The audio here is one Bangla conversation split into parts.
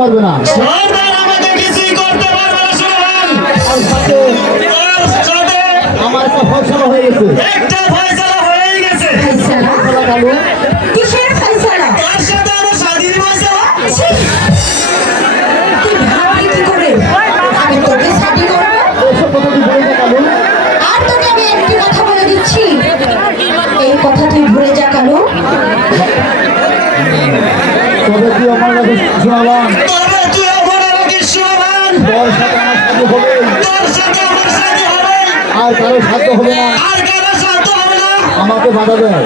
পারবে না, আমার একটা ফয়সালা হয়ে গেছে। এই কথা তুই ভুলে যা কালু। তবে তুই আমার কাছে শোনাবান, আর কারো সাধ্য হবে না, আমাকে বাধা দেয়।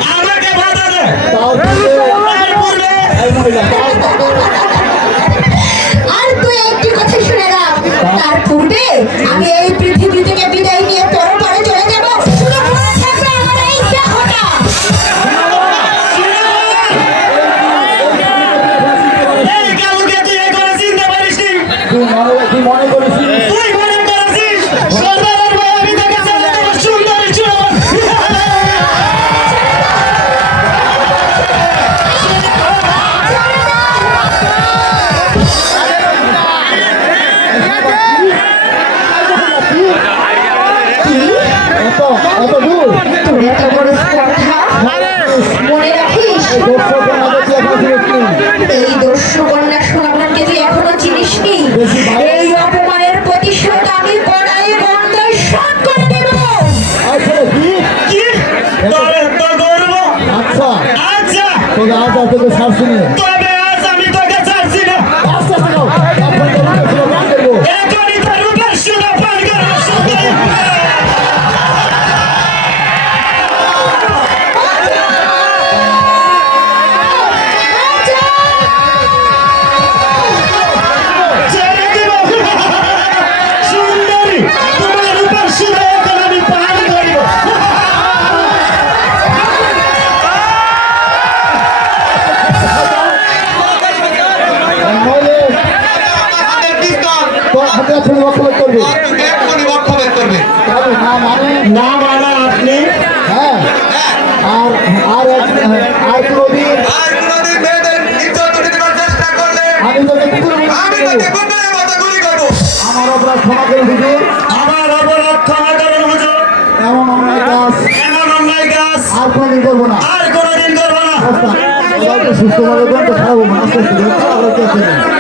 আর তুই একটি কথা শুনে রাখ, তার পূর্বে আমি এই পৃথিবী থেকে বিদায় নিয়ে পরপারে চলে যাবো। আমার এই দেহটা তোকে ছাড়ছি না। তবে আজ আমি তোকে ছাড়ছি না। আস্তে আস্তে গাও। আপনার তো রূপের সুরে গান করবো। এখনই তোর রূপের সুরে পান করবো, সুন্দরী। ছেড়ে দিব। সুন্দরী, তোমার রূপের সুরে এখন আমি পান করবো। নইলে হাতের পিস্তল তোর হাতে আছে রক্ষা করবি। এক্ষুনি বক্ষভেদ করবে। তবে না মানে না মানা আপনি হ্যাঁ হ্যাঁ, আর আর কোনোদিন আর কোনোদিন মেয়েদের ইজ্জত উঠে দেওয়ার চেষ্টা করলে আমি তোকে কুকুর আমি তাকে কুকুরের মতো গুলি করবো। আমার অপরাধ ক্ষমা করে হুজুর। আমার অপরাধ ক্ষমা করেন হুজুর। এমন অন্যায় কাজ এমন অন্যায় কাজ আর কোনোদিন করবো না। আর কোনোদিন করবো না। সুস্থভাবে গ্রন্থ খাওয়াবো না। আস্তে আস্তে